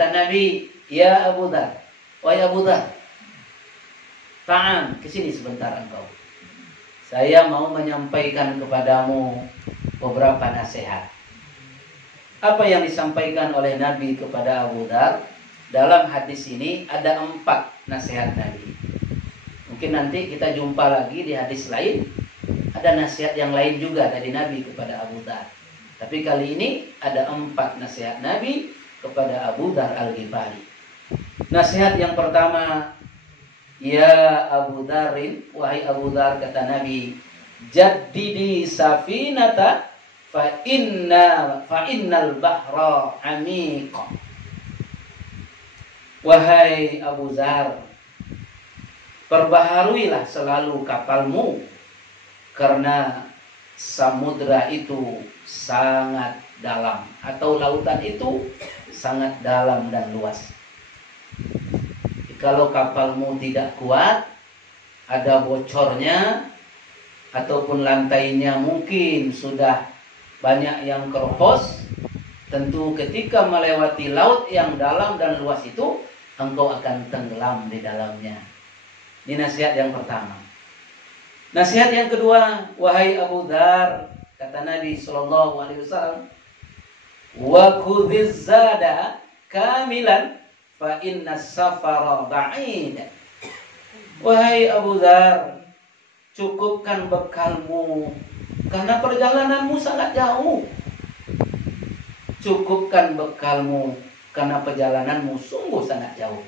kata Nabi, ya Abu Dzar, wahai Abu Dzar, ta'am, kesini sebentar engkau. Saya mau menyampaikan kepadamu beberapa nasihat. Apa yang disampaikan oleh Nabi kepada Abu Dzar? Dalam hadis ini ada 4 nasihat Nabi. Mungkin nanti kita jumpa lagi di hadis lain. Ada nasihat yang lain juga dari Nabi kepada Abu Dzar. Tapi kali ini ada 4 nasihat Nabi kepada Abu Dzar Al-Ghifari. Nasihat yang pertama, ya Abu Dzarin, wahai Abu Dzar, kata Nabi, jaddidi safinata fa innal bahra amiq. Wahai Abu Dzar, perbaharuilah selalu kapalmu karena samudra itu sangat dalam, atau lautan itu sangat dalam dan luas. Kalau kapalmu tidak kuat, ada bocornya, ataupun lantainya mungkin sudah banyak yang keropos, tentu ketika melewati laut yang dalam dan luas itu, engkau akan tenggelam di dalamnya. Ini nasihat yang pertama. Nasihat yang kedua, wahai Abu Dzar, kata Nabi sallallahu alaihi wasallam, wa khudhiz zada kamilan fa inna safara ba'id. Wahai Abu Dzar, cukupkan bekalmu karena perjalananmu sangat jauh. Cukupkan bekalmu karena perjalananmu sungguh sangat jauh.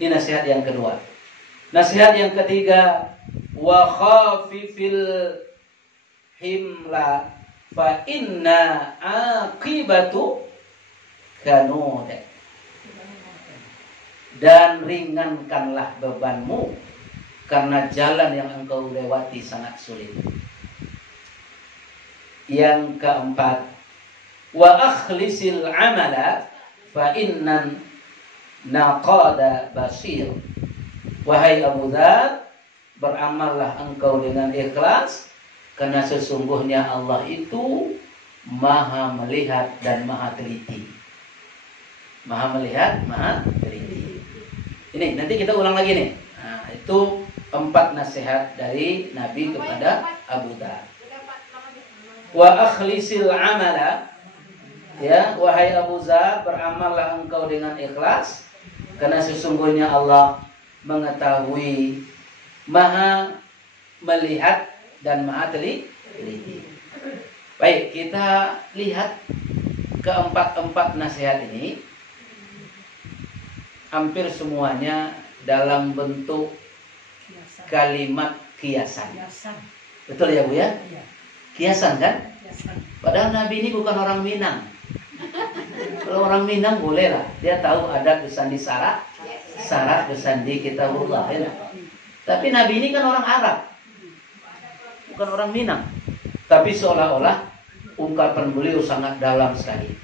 Ini nasihat yang kedua. Nasihat yang ketiga, wa khafifil himla fa inna aqibatu kanud. Dan ringankanlah bebanmu karena jalan yang engkau lewati sangat sulit. Yang keempat, wa akhlisil amala fa innan naqada basir. Wahai Abu Dzar, beramallah engkau dengan ikhlas karena sesungguhnya Allah itu Maha melihat dan Maha teliti. Maha melihat, Maha teliti. Ini nanti kita ulang lagi nih. Nah, itu 4 nasihat dari Nabi kepada Abu Dzar. Wa akhlisil amala, ya, wahai Abu Dzar, beramallah engkau dengan ikhlas karena sesungguhnya Allah mengetahui, Maha melihat dan Maha teliti. Baik, kita lihat keempat nasihat ini hampir semuanya dalam bentuk kalimat kiasan. Betul ya Bu ya? Kiasan kan? Padahal Nabi ini bukan orang Minang. Kalau orang Minang boleh lah, dia tahu adat bersandi syarat bersandi kitabullah, ya. Tapi Nabi ini kan orang Arab, bukan orang Minang. Tapi seolah-olah ungkapan beliau sangat dalam sekali.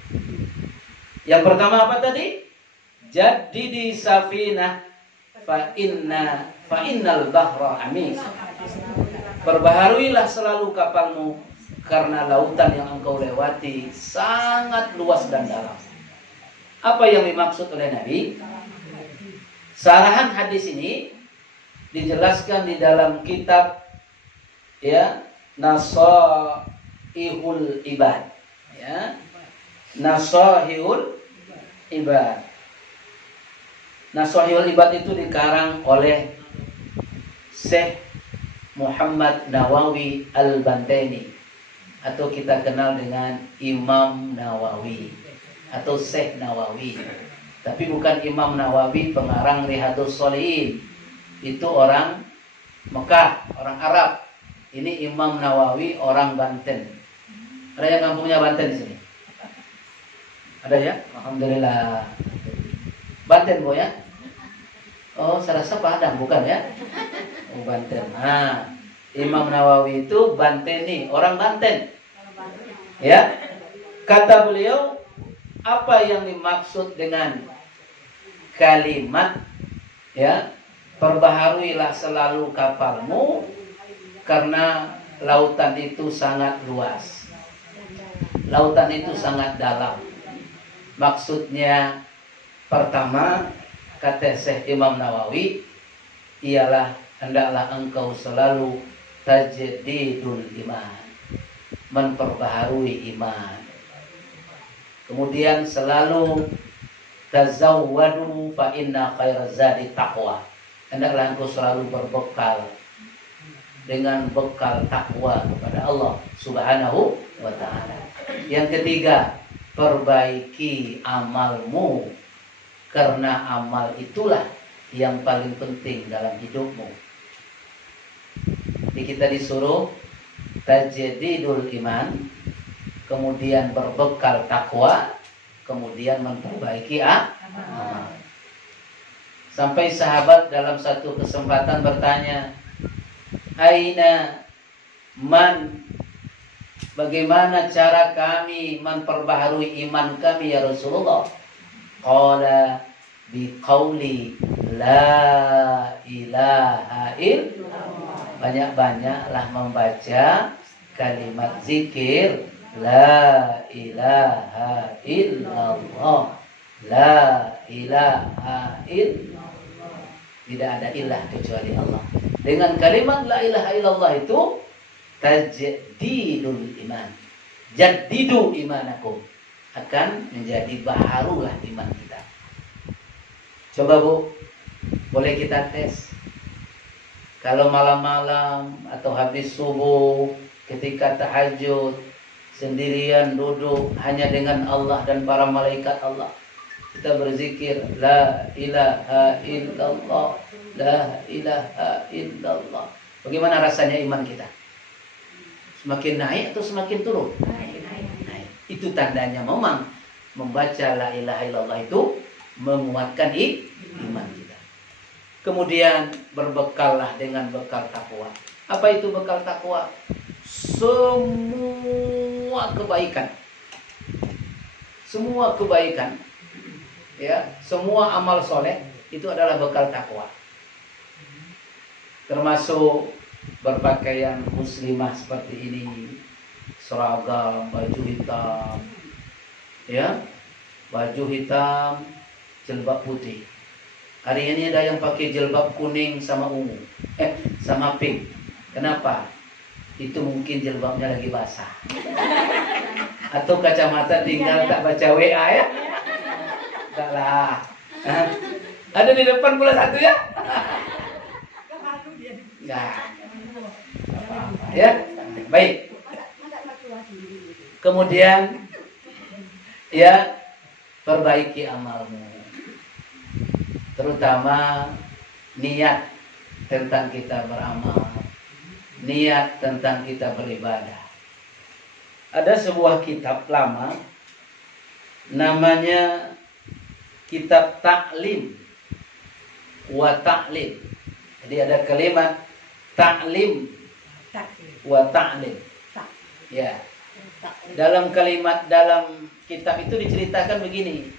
Yang pertama apa tadi? Jaddidi safinah fa innal bahra amiq. Perbaharuilah selalu kapalmu karena lautan yang engkau lewati sangat luas dan dalam. Apa yang dimaksud oleh Nabi? Sarahan hadis ini dijelaskan di dalam kitab, ya, Nasaihul Ibad, ya, Nasaihul Ibad. Nasaihul Ibad itu dikarang oleh Syekh Muhammad Nawawi Al-Bantani, atau kita kenal dengan Imam Nawawi atau Syekh Nawawi. Tapi bukan Imam Nawawi pengarang Riyadhus Shalihin. Itu orang Mekah, orang Arab. Ini Imam Nawawi orang Banten. Ada yang kampungnya Banten di sini? Ada ya? Alhamdulillah. Banten Bu ya? Oh, Sarasa Padang bukan ya? Oh, Banten. Nah, Imam Nawawi itu Banteni, orang Banten. Ya. Kata beliau, apa yang dimaksud dengan kalimat, ya, perbaharuilah selalu kapalmu karena lautan itu sangat luas, lautan itu sangat dalam. Maksudnya Pertama, kata Syekh Imam Nawawi, ialah hendaklah engkau selalu tajdidul iman, memperbaharui iman. Kemudian selalu tazawwadu fa inna khairaz zadi taqwa. Hendaklah engkau selalu berbekal dengan bekal takwa kepada Allah Subhanahu wa taala. Yang ketiga, perbaiki amalmu, karena amal itulah yang paling penting dalam hidupmu. Jadi kita disuruh tajdidul iman, kemudian berbekal takwa, kemudian memperbaiki amal. Sampai sahabat dalam satu kesempatan bertanya, aina man, bagaimana cara kami memperbaharui iman kami ya Rasulullah? Qala biqauli la ilaha illallah. Banyak-banyaklah membaca kalimat zikir la ilaha illallah. La ilaha illallah. Tidak ada ilah kecuali Allah. Dengan kalimat la ilaha illallah itu tajdidul iman. Jaddidu imanakum, akan menjadi baharulah iman kita. Coba Bu, boleh kita tes. Kalau malam-malam atau habis subuh, ketika tahajud, sendirian duduk hanya dengan Allah dan para malaikat Allah, kita berzikir la ilaha illallah, la ilaha illallah. Bagaimana rasanya iman kita? Semakin naik atau semakin turun? Naik. Itu tandanya memang membaca la ilaha illallah itu menguatkan iman kita. Kemudian berbekallah dengan bekal takwa. Apa itu bekal takwa? Semua kebaikan. Semua kebaikan, ya, semua amal soleh itu adalah bekal takwa. Termasuk berpakaian muslimah seperti ini, seragam, baju hitam, ya, baju hitam, jilbab putih. Hari ini ada yang pakai jilbab kuning sama ungu, sama pink. Kenapa? Itu mungkin jilbabnya lagi basah. Atau kacamata tinggal tak baca WA ya? Enggak lah. Ada di depan pula satu ya? Enggak. Ya, baik. Kemudian ya, perbaiki amalmu, terutama niat tentang kita beramal, niat tentang kita beribadah. Ada sebuah kitab lama namanya kitab Ta'lim wa Ta'lim. Jadi ada kalimat Ta'lim wa Ta'lim. Ya. Dalam kalimat dalam kitab itu diceritakan begini.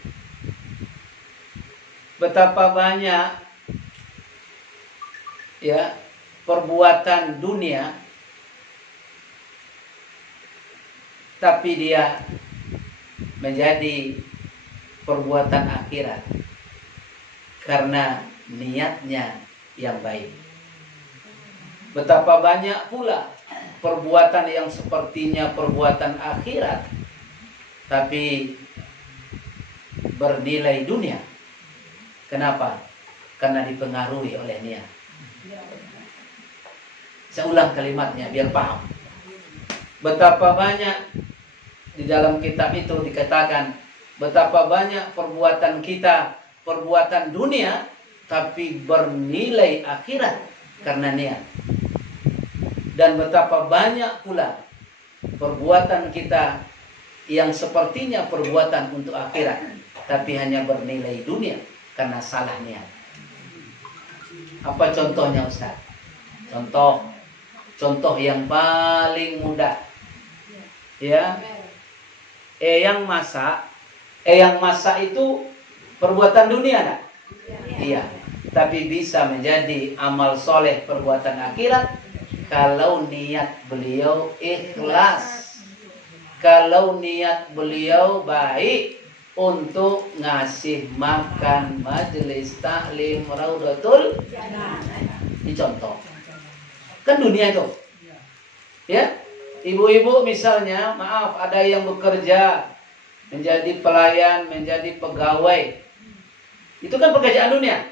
Betapa banyak ya perbuatan dunia, tapi dia menjadi perbuatan akhirat karena niatnya yang baik. Betapa banyak pula perbuatan yang sepertinya perbuatan akhirat, tapi bernilai dunia. Kenapa? Karena dipengaruhi oleh niat. Saya ulang kalimatnya biar paham. Betapa banyak di dalam kitab itu dikatakan, betapa banyak perbuatan kita, perbuatan dunia, tapi bernilai akhirat karena niat. Dan betapa banyak pula perbuatan kita yang sepertinya perbuatan untuk akhirat, tapi hanya bernilai dunia karena salah niat. Apa contohnya Ustaz? Contoh yang paling mudah. Ya. Eyang masak itu perbuatan dunia enggak? Iya. Tapi bisa menjadi amal soleh perbuatan akhirat kalau niat beliau ikhlas. Kalau niat beliau baik. untuk ngasih makan majelis taklim Raudatul dicontoh. Kan dunia itu. Ya. Ibu-ibu misalnya, maaf, ada yang bekerja menjadi pelayan, menjadi pegawai. Itu kan pekerjaan dunia.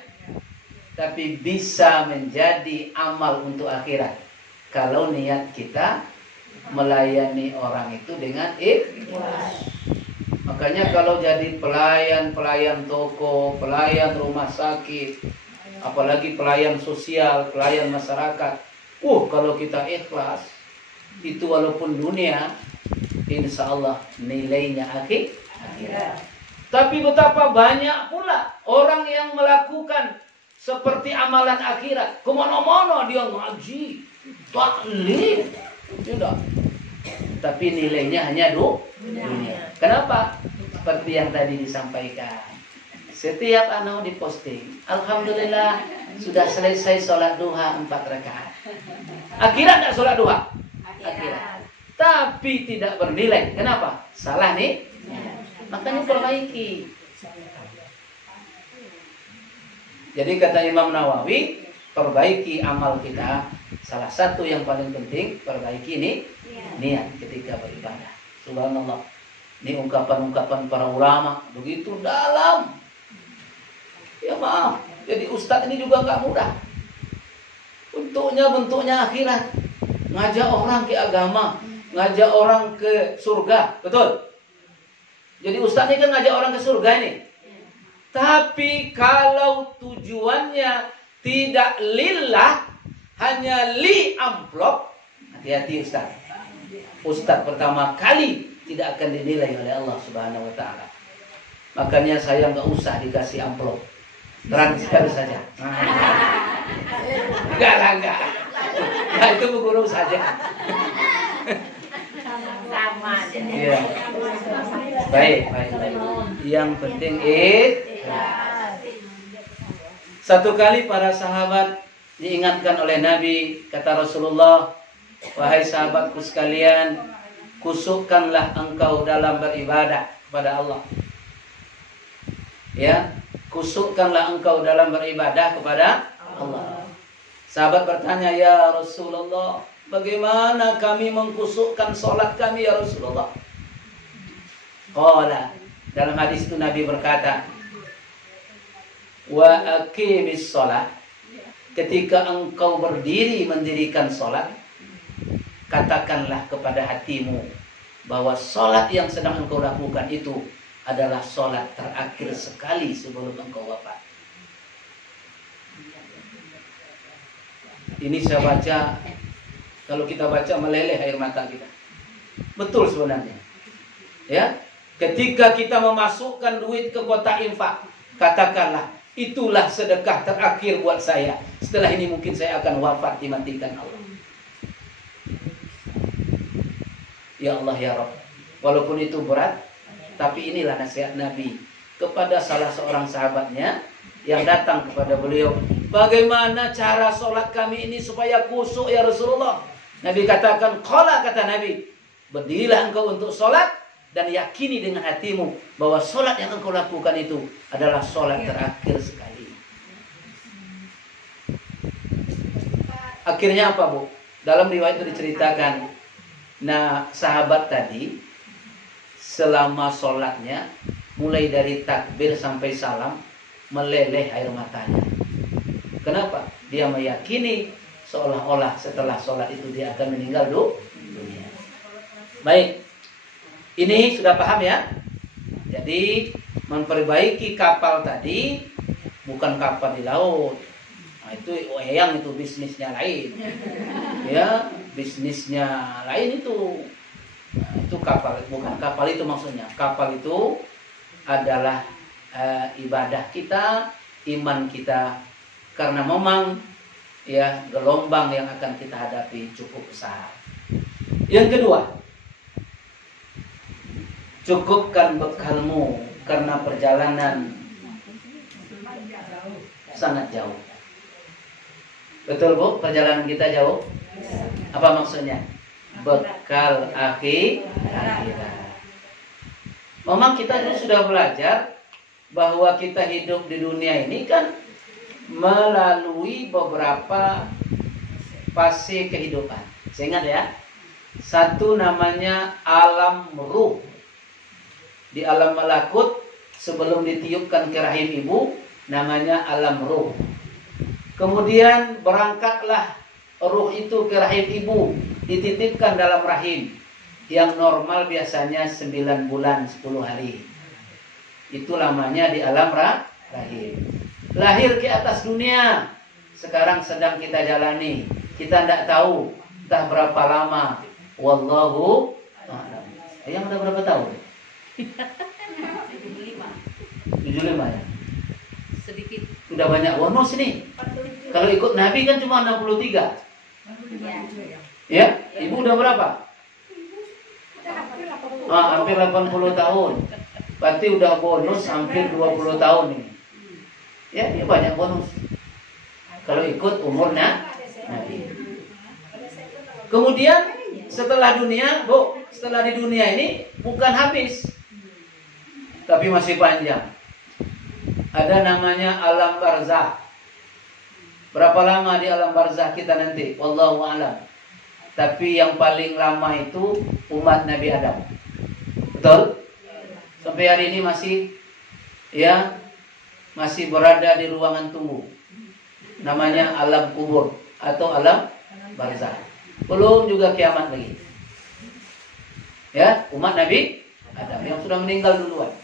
Tapi bisa menjadi amal untuk akhirat kalau niat kita melayani orang itu dengan ikhlas. Makanya kalau jadi pelayan toko, pelayan rumah sakit, apalagi pelayan sosial, pelayan masyarakat, kalau kita ikhlas, itu walaupun dunia, insya Allah nilainya akhirat. Tapi betapa banyak pula orang yang melakukan seperti amalan akhirat, kemana-mana dia ngaji, taklim, tidak. Tapi nilainya hanya dunia. Kenapa? Seperti yang tadi disampaikan. Setiap anak diposting, alhamdulillah sudah selesai sholat duha 4 rakaat. Akhirat tidak sholat duha? Akhirat. Tapi tidak bernilai. Kenapa? Salah nih. Makanya perbaiki. Jadi kata Imam Nawawi, perbaiki amal kita. Salah satu yang paling penting, perbaiki nih niat ketika beribadah. Subhanallah. Ini ungkapan-ungkapan para ulama begitu dalam. Ya maaf, jadi ustadz ini juga nggak mudah. Bentuknya akhirat. Ngajak orang ke agama, ngajak orang ke surga, betul? Jadi ustadz ini kan ngajak orang ke surga ini. Tapi kalau tujuannya tidak lillah, hanya li amplop, hati-hati ustadz. Ustadz pertama kali tidak akan dinilai oleh Allah Subhanahu wa taala. Makanya saya nggak usah dikasih amplop. Transfer saja. Enggak. Nah, itu guru saja. Sama aja. Iya. Baik. Yang penting satu kali para sahabat diingatkan oleh Nabi, kata Rasulullah, wahai sahabatku sekalian, kusukkanlah engkau dalam beribadah kepada Allah. Ya, kusukkanlah engkau dalam beribadah kepada Allah. Sahabat bertanya, ya Rasulullah, bagaimana kami mengkusukkan sholat kami ya Rasulullah? Qala, dalam hadis itu Nabi berkata, wa aqimis sholat, ketika engkau berdiri mendirikan sholat, katakanlah kepada hatimu bahwa sholat yang sedang engkau lakukan itu adalah sholat terakhir sekali sebelum engkau wafat. Ini saya baca, kalau kita baca meleleh air mata kita. Betul sebenarnya. Ya, ketika kita memasukkan duit ke kotak infak, katakanlah itulah sedekah terakhir buat saya. Setelah ini mungkin saya akan wafat dimatikan Allah. Ya Allah ya Rabb. Walaupun itu berat, tapi inilah nasihat Nabi kepada salah seorang sahabatnya yang datang kepada beliau. Bagaimana cara sholat kami ini supaya khusyuk ya Rasulullah? Nabi katakan, qala, kata Nabi, berdirilah engkau untuk sholat dan yakini dengan hatimu bahwa sholat yang engkau lakukan itu adalah sholat terakhir sekali. Akhirnya apa, Bu? Dalam riwayat itu diceritakan, nah sahabat tadi selama sholatnya mulai dari takbir sampai salam meleleh air matanya. Kenapa? Dia meyakini seolah-olah setelah sholat itu dia akan meninggal dunia. Baik, ini sudah paham ya? Jadi memperbaiki kapal tadi bukan kapal di laut. Nah, itu eyang, itu bisnisnya lain. Ya, bisnisnya lain itu. Nah, itu kapal, bukan kapal itu maksudnya. Kapal itu adalah ibadah kita, iman kita. Karena memang ya gelombang yang akan kita hadapi cukup besar. Yang kedua, cukupkan bekalmu karena perjalanan sangat jauh. Betul Bu, perjalanan kita jauh. Apa maksudnya? Bekal akhirat. Memang kita dulu sudah belajar bahwa kita hidup di dunia ini kan melalui beberapa fase kehidupan. Saya ingat ya. Satu namanya alam ruh. Di alam malakut sebelum ditiupkan ke rahim ibu namanya alam ruh. Kemudian berangkatlah ruh itu ke rahim ibu, dititipkan dalam rahim yang normal biasanya 9 bulan 10 hari. Itu lamanya di alam rahim. Lahir ke atas dunia, sekarang sedang kita jalani. Kita tidak tahu entah berapa lama. Wallahu a'lam. Yang udah berapa tahun? 75 ya. Sedikit. Udah banyak bonus nih. Kalau ikut Nabi kan cuma 63. Ya, ibu udah berapa? Hampir 80 tahun. Berarti udah bonus hampir 20 tahun ini. Ya, dia banyak bonus. Kalau ikut umurnya Nabi. Kemudian setelah dunia, setelah di dunia ini bukan habis, tapi masih panjang. Ada namanya alam barzakh. Berapa lama di alam barzakh kita nanti? Wallahu a'lam. Tapi yang paling lama itu umat Nabi Adam. Betul? Sampai hari ini masih berada di ruangan tunggu. Namanya alam kubur atau alam barzakh. Belum juga kiamat lagi. Ya, umat Nabi Adam yang sudah meninggal duluan.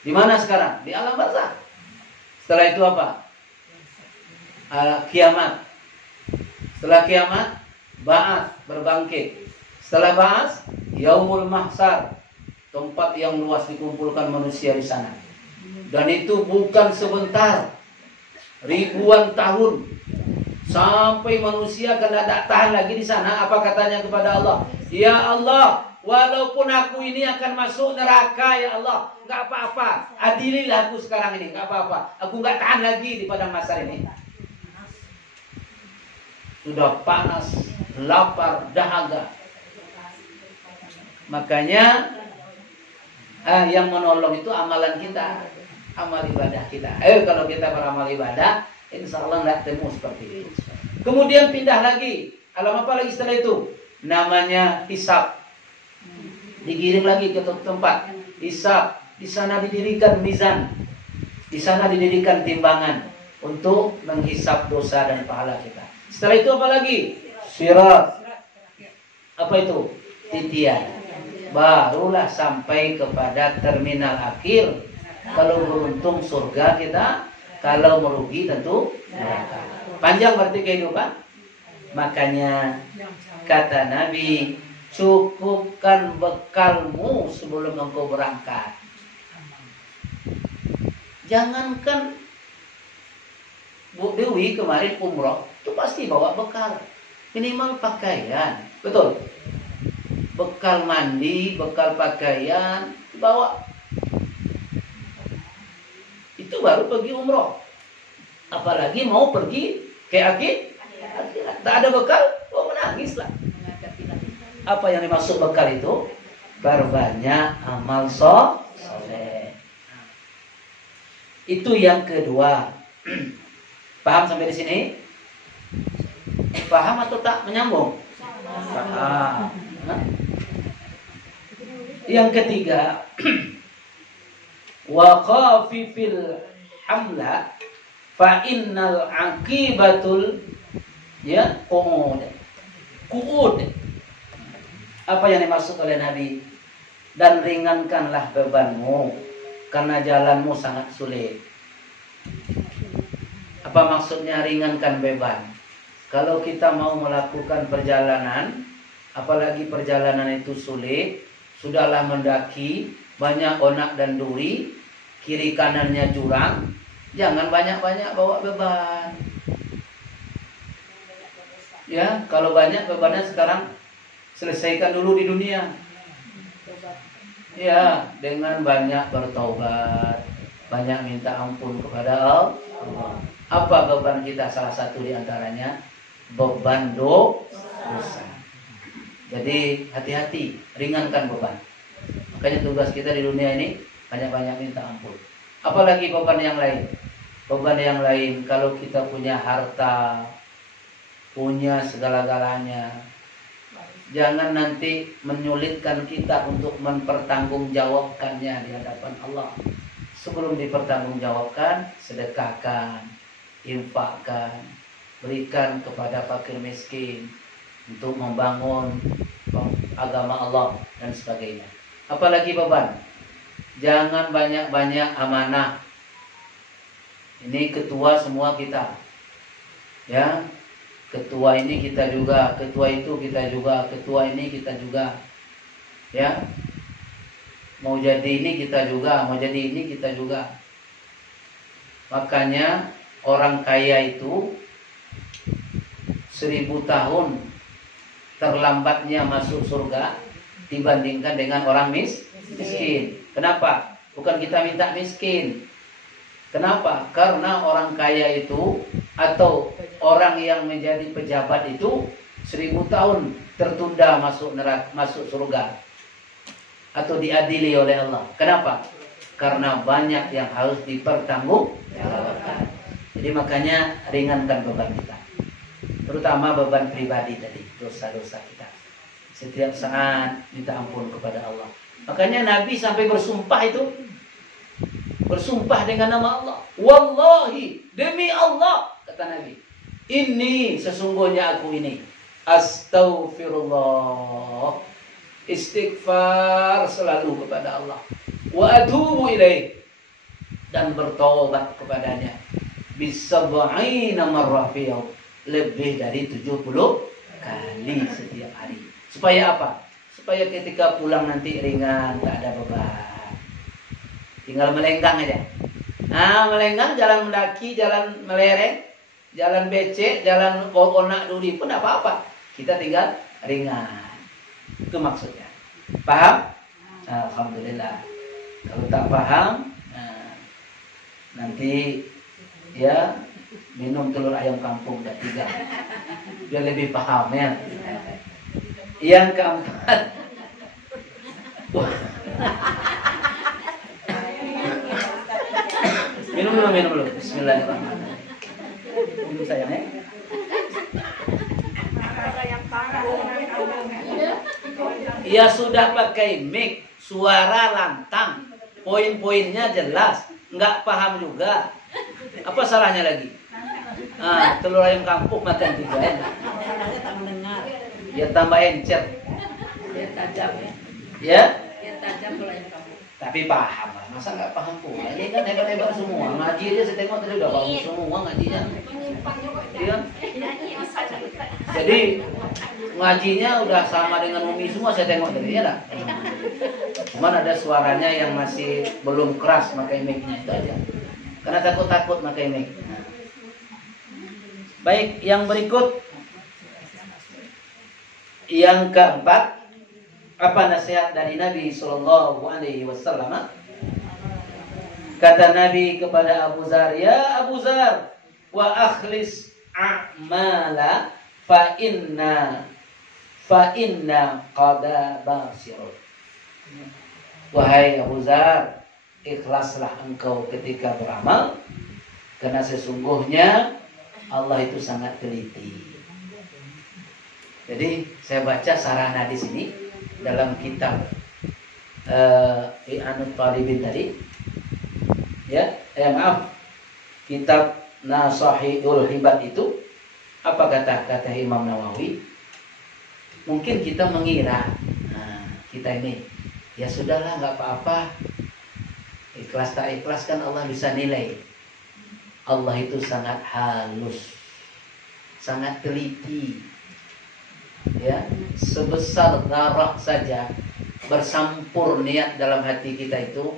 Di mana sekarang? Di alam barzakh. Setelah itu apa? Kiamat. Setelah kiamat, ba'ats, berbangkit. Setelah ba'ats, yaumul mahsyar, tempat yang luas dikumpulkan manusia di sana. Dan itu bukan sebentar, ribuan tahun, sampai manusia kena tak tahan lagi di sana. Apa katanya kepada Allah? Ya Allah, walaupun aku ini akan masuk neraka, ya Allah, nggak apa-apa, adililah aku sekarang ini, nggak apa-apa, aku nggak tahan lagi di padang mahsyar ini. Sudah panas, lapar, dahaga. Makanya yang menolong itu amalan kita, amal ibadah kita. Kalau kita beramal ibadah, insya Allah nggak temu seperti itu. Kemudian pindah lagi. Alam apa lagi setelah itu? Namanya hisab. Digiring lagi ke tempat hisab. Di sana didirikan mizan. Di sana didirikan timbangan untuk menghisab dosa dan pahala kita. Setelah itu apa lagi? Sirat. Apa itu? Titian. Barulah sampai kepada terminal akhir. Kalau beruntung surga kita, kalau merugi tentu neraka. Panjang berarti kehidupan. Makanya kata Nabi, cukupkan bekalmu sebelum engkau berangkat. Jangankan Bu Dewi kemarin umroh, itu pasti bawa bekal. Minimal pakaian. Betul? Bekal mandi, bekal pakaian, bawa. Itu baru pergi umroh. Apalagi mau pergi ke akhirat. Tak ada bekal, menangis lah. Apa yang dimaksud bekal itu? Berbanyak amal soleh. Itu yang kedua. Paham sampai di sini? Paham atau tak menyambung? Paham. Yang ketiga, wa khafifil hamla fa innal aqibatul qu'ud. Apa yang dimaksud oleh Nabi? Dan ringankanlah bebanmu karena jalanmu sangat sulit. Apa maksudnya ringankan beban? Kalau kita mau melakukan perjalanan, apalagi perjalanan itu sulit, sudahlah mendaki, banyak onak dan duri, kiri kanannya jurang, jangan banyak-banyak bawa beban. Ya, kalau banyak bebannya sekarang selesaikan dulu di dunia. Ya, dengan banyak bertobat, banyak minta ampun kepada Allah. Apa beban kita? Salah satu di antaranya beban dosa. Jadi hati-hati, ringankan beban. Makanya tugas kita di dunia ini banyak-banyak minta ampun. Apalagi beban yang lain. Beban yang lain, kalau kita punya harta, punya segala-galanya, jangan nanti menyulitkan kita untuk mempertanggungjawabkannya di hadapan Allah. Sebelum dipertanggungjawabkan, sedekahkan, infakkan, berikan kepada fakir miskin untuk membangun agama Allah dan sebagainya. Apalagi beban, jangan banyak-banyak amanah. Ini ketua semua kita, ya. Ketua ini kita juga, ketua itu kita juga, ketua ini kita juga, ya. Mau jadi ini kita juga, mau jadi ini kita juga. Makanya orang kaya itu 1000 tahun terlambatnya masuk surga dibandingkan dengan orang miskin. Kenapa? Bukan kita minta miskin. Kenapa? Karena orang kaya itu atau orang yang menjadi pejabat itu 1000 tahun tertunda masuk neraka, masuk surga atau diadili oleh Allah. Kenapa? Karena banyak yang harus dipertanggungjawabkan. Jadi makanya ringankan beban kita, terutama beban pribadi tadi, dosa-dosa kita. Setiap saat minta ampun kepada Allah. Makanya Nabi sampai bersumpah itu, bersumpah dengan nama Allah. Wallahi, demi Allah, kata Nabi, ini sesungguhnya aku ini astaghfirullah, istighfar selalu kepada Allah, wa atubu ilaih, dan bertobat kepadanya bisab'ina marrah fi yaum, lebih dari 70 kali setiap hari. Supaya apa? Supaya ketika pulang nanti ringan, tak ada beban. Tinggal melenggang aja. Nah, melenggang, jalan mendaki, jalan melereng, jalan becek, jalan onak duri pun apa-apa. Kita tinggal ringan. Itu maksudnya. Paham? Alhamdulillah. Kalau tak paham, nanti ya minum telur ayam kampung dah 3. Biar lebih paham ya. Yang keempat. Minum dulu. Bismillahirrahmanirrahim. Minum sayang ya. Ya sudah pakai mic, suara lantang, poin-poinnya jelas, nggak paham juga. Apa salahnya lagi? Telur ayam kampung makan 3 ya. Tak mendengar. Ya tambah encer. Dia tajam ya. Ya? Dia tajam kalau ayam kampung. Tapi paham lah, masa nggak paham pula? Ini kan hebat-hebat semua. Ngaji aja saya tengok tadi udah bagus semua ngajinya. Iya. Jadi ngajinya udah sama dengan Umi semua saya tengok tadi ya dah. Cuman ada suaranya yang masih belum keras pakai mic-nya itu aja. Karena takut-takut pakai mic. Baik, yang berikut yang keempat, apa nasihat dari Nabi Sallallahu Alaihi Wasallam? Kata Nabi kepada Abu Zar, ya Abu Zar, wa akhlis a'mala fa inna qada basirun. Wahai Abu Zar, ikhlaslah engkau ketika beramal, karena sesungguhnya Allah itu sangat teliti. Jadi saya baca sarana di sini dalam kitab I'anut Talibin tadi, ya, maaf, kitab Nasahihul Hibad itu, apa kata Imam Nawawi? Mungkin kita mengira, kita ini, ya sudahlah, nggak apa-apa, ikhlas tak ikhlas kan Allah bisa nilai. Allah itu sangat halus, sangat teliti. Ya, sebesar darah saja bersampur niat dalam hati kita itu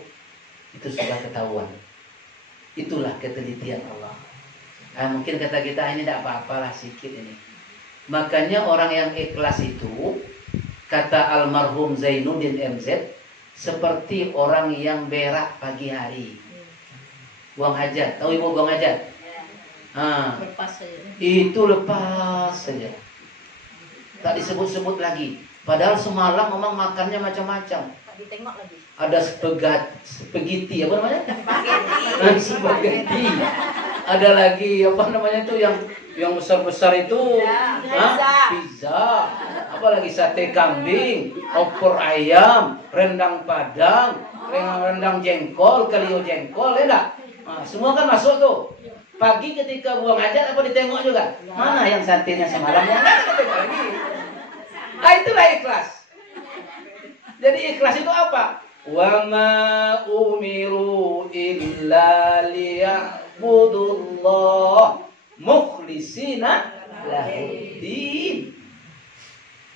sudah ketahuan. Itulah ketelitian Allah. Mungkin kata kita ini tidak apa-apalah sedikit ini. Makanya orang yang ikhlas itu, kata almarhum Zainuddin MZ, seperti orang yang berak pagi hari, buang hajat. Tahu ibu buang hajat? Lepas saja. Itu lepas saja. Tak disebut-sebut lagi. Padahal semalam memang makannya macam-macam. Ditengok lagi. Ada spaghetti apa namanya? Spaghetti. Ada lagi apa namanya itu yang besar itu? Pizza. Apalagi sate kambing, opor ayam, rendang padang, rendang jengkol, kalio jengkol, ya enggak? Nah, semua kan masuk tuh. Pagi ketika buang hajat apa ditengok juga? Mana yang satenya semalam? Mana tengok lagi? Ah, itulah ikhlas. Jadi ikhlas itu apa? Wa ma umiru illa liya'budullah mukhlisina lahuddin.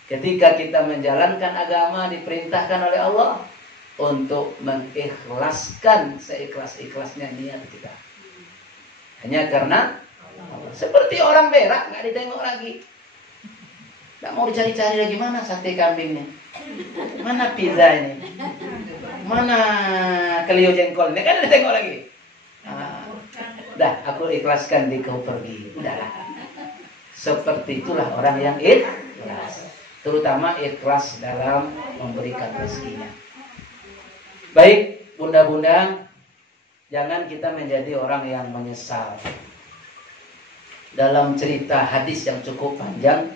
Ketika kita menjalankan agama diperintahkan oleh Allah untuk mengikhlaskan seikhlas-ikhlasnya niat kita. Hanya karena seperti orang berak nggak ditengok lagi. Nggak mau dicari-cari lagi, mana sate kambingnya, mana pizza ini, mana kalio jengkol ini, kan ditengok lagi. Dah, aku ikhlaskan di kau pergi. Udahlah. Seperti itulah orang yang ikhlas. Terutama ikhlas dalam memberikan rezekinya. Baik, bunda-bunda, jangan kita menjadi orang yang menyesal. Dalam cerita hadis yang cukup panjang,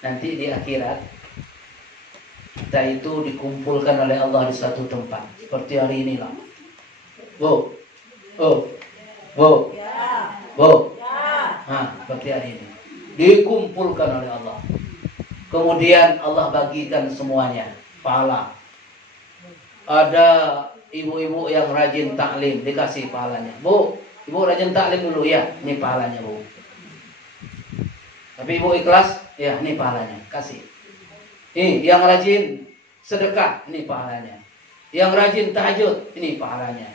nanti di akhirat kita itu dikumpulkan oleh Allah di suatu tempat seperti hari inilah. Seperti hari ini dikumpulkan oleh Allah. Kemudian Allah bagikan semuanya pahala. Ada ibu-ibu yang rajin taklim, dikasih pahalanya. Bu, ibu rajin taklim dulu ya, ini pahalanya bu. Tapi ibu ikhlas, ya ini pahalanya, kasih. Yang rajin sedekah, ini pahalanya. Yang rajin tahajud, ini pahalanya.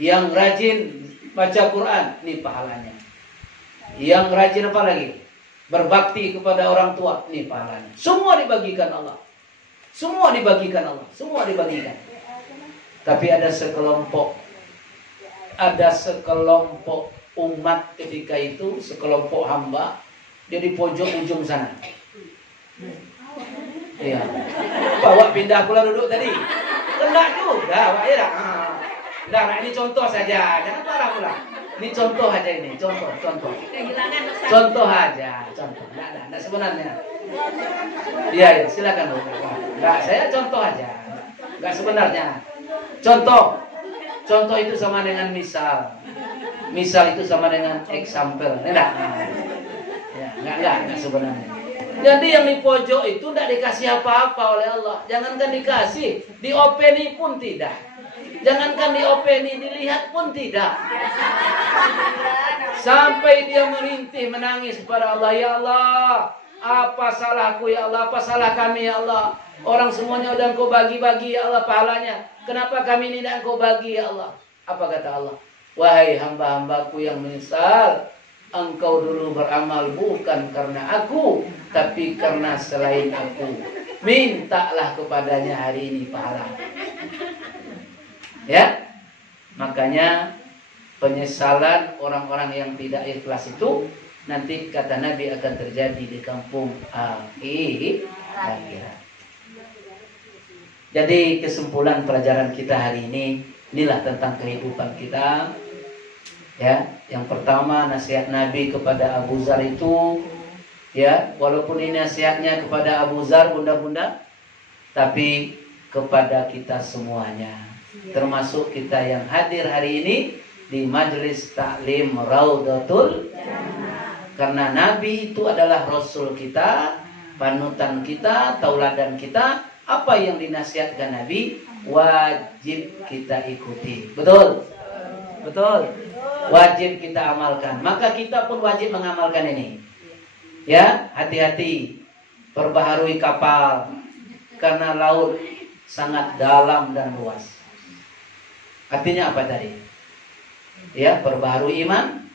Yang rajin baca Quran, ini pahalanya. Yang rajin apa lagi? Berbakti kepada orang tua, ini pahalanya. Semua dibagikan Allah. Semua dibagikan Allah. Semua dibagikan. Tapi ada sekelompok umat ketika itu, sekelompok hamba, dia di pojok ujung sana. Iya. Bawa pindah pula duduk tadi. Kena juga, Pak ya. Nah, ini contoh saja. Jangan marah pula. Ini contoh aja ini, contoh. Contoh aja, contoh. Enggak sebenarnya. Iya, silakan Bu. Enggak, saya contoh aja. Enggak sebenarnya. Contoh itu sama dengan misal. Misal itu sama dengan example. Enggak. Ya, enggak sebenarnya. Jadi yang di pojok itu enggak dikasih apa-apa oleh Allah. Jangankan dikasih, diopeni pun tidak. Jangankan diopeni, dilihat pun tidak. Sampai dia merintih, menangis kepada Allah. Ya Allah, apa salahku ya Allah, apa salah kami ya Allah. Orang semuanya udah Engkau bagi-bagi ya Allah pahalanya. Kenapa kami ini tidak Engkau bagi ya Allah? Apa kata Allah? Wahai hamba-hambaku yang menyesal, engkau dulu beramal bukan karena aku, tapi karena selain aku. Mintalah kepadanya hari ini pahala. Ya, makanya penyesalan orang-orang yang tidak ikhlas itu nanti kata Nabi akan terjadi di kampung akhirat. Jadi kesimpulan pelajaran kita hari ini, inilah tentang kehidupan kita. Ya, yang pertama nasihat Nabi kepada Abu Zar itu, ya, walaupun ini nasihatnya kepada Abu Zar, bunda-bunda, tapi kepada kita semuanya. Termasuk kita yang hadir hari ini di majelis taklim Raudatul Jannah. Karena Nabi itu adalah Rasul kita, panutan kita, tauladan kita. Apa yang dinasihatkan Nabi wajib kita ikuti. Betul? Betul. Wajib kita amalkan. Maka kita pun wajib mengamalkan ini. Ya, hati-hati. Perbaharui kapal. Karena laut sangat dalam dan luas. Artinya apa tadi? Ya, perbaharui iman,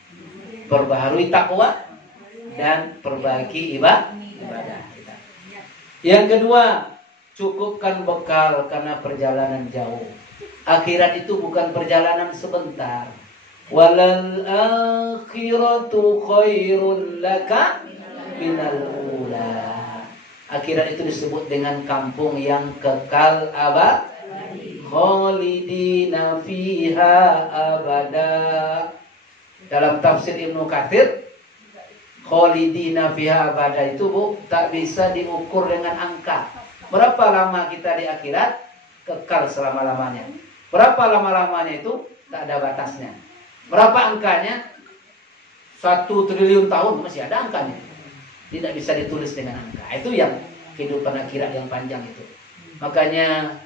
perbaharui takwa, dan perbaiki ibadah kita. Yang kedua, cukupkan bekal karena perjalanan jauh. Akhirat itu bukan perjalanan sebentar. Walal akhiratu khairul laka minal ula. Akhirat itu disebut dengan kampung yang kekal abad. Khalidina fiha abada. Dalam tafsir Ibnu Katsir, khalidina fiha abada itu tak bisa diukur dengan angka. Berapa lama kita di akhirat? Kekal selama-lamanya. Berapa lama-lamanya itu? Tak ada batasnya. Berapa angkanya? 1 triliun tahun masih ada angkanya. Tidak bisa ditulis dengan angka. Itu yang kehidupan akhirat yang panjang itu. Makanya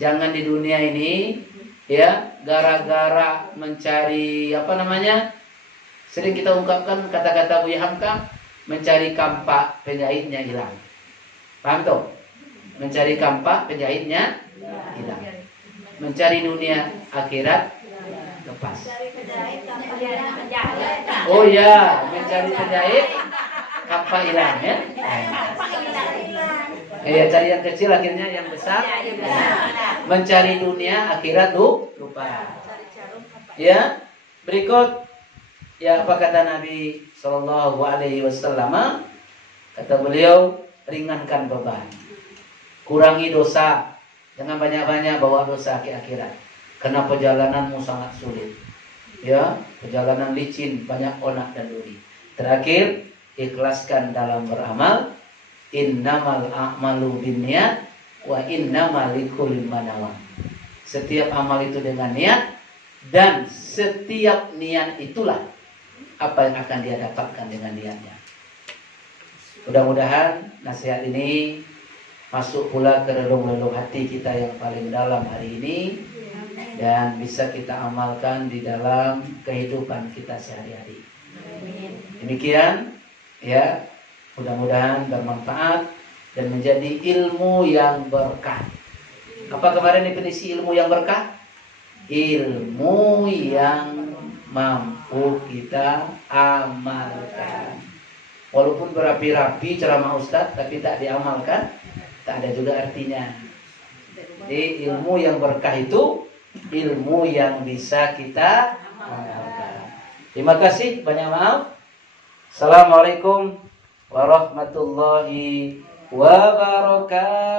jangan di dunia ini ya gara-gara mencari sering kita ungkapkan kata-kata Buya Hamka, mencari kampak penjahitnya hilang. Paham tuh? Mencari kampak penjahitnya hilang. Mencari dunia akhirat lepas. Oh ya, mencari penjahit kampak hilang ya. Cari yang kecil akhirnya yang besar. Mencari dunia akhirat lupa. Ya, berikut ya apa kata Nabi Shallallahu Alaihi Wasallam? Kata beliau, ringankan beban, kurangi dosa, jangan banyak-banyak bawa dosa ke akhirat. Karena perjalananmu sangat sulit. Ya, perjalanan licin, banyak onak dan duri. Terakhir, ikhlaskan dalam beramal. Innamal a'malu binniyat wa innamal likulli man nawa. Setiap amal itu dengan niat, dan setiap niat itulah apa yang akan dia dapatkan dengan niatnya. Mudah-mudahan nasihat ini masuk pula ke relung-relung hati kita yang paling dalam hari ini, dan bisa kita amalkan di dalam kehidupan kita sehari-hari. Demikian ya, mudah-mudahan bermanfaat dan menjadi ilmu yang berkah. Apa kemarin definisi ilmu yang berkah? Ilmu yang mampu kita amalkan. Walaupun berapi-rapi ceramah Ustadz, tapi tak diamalkan, tak ada juga artinya. Jadi ilmu yang berkah itu ilmu yang bisa kita amalkan. Terima kasih, banyak maaf. Assalamualaikum warahmatullahi wabarakatuh.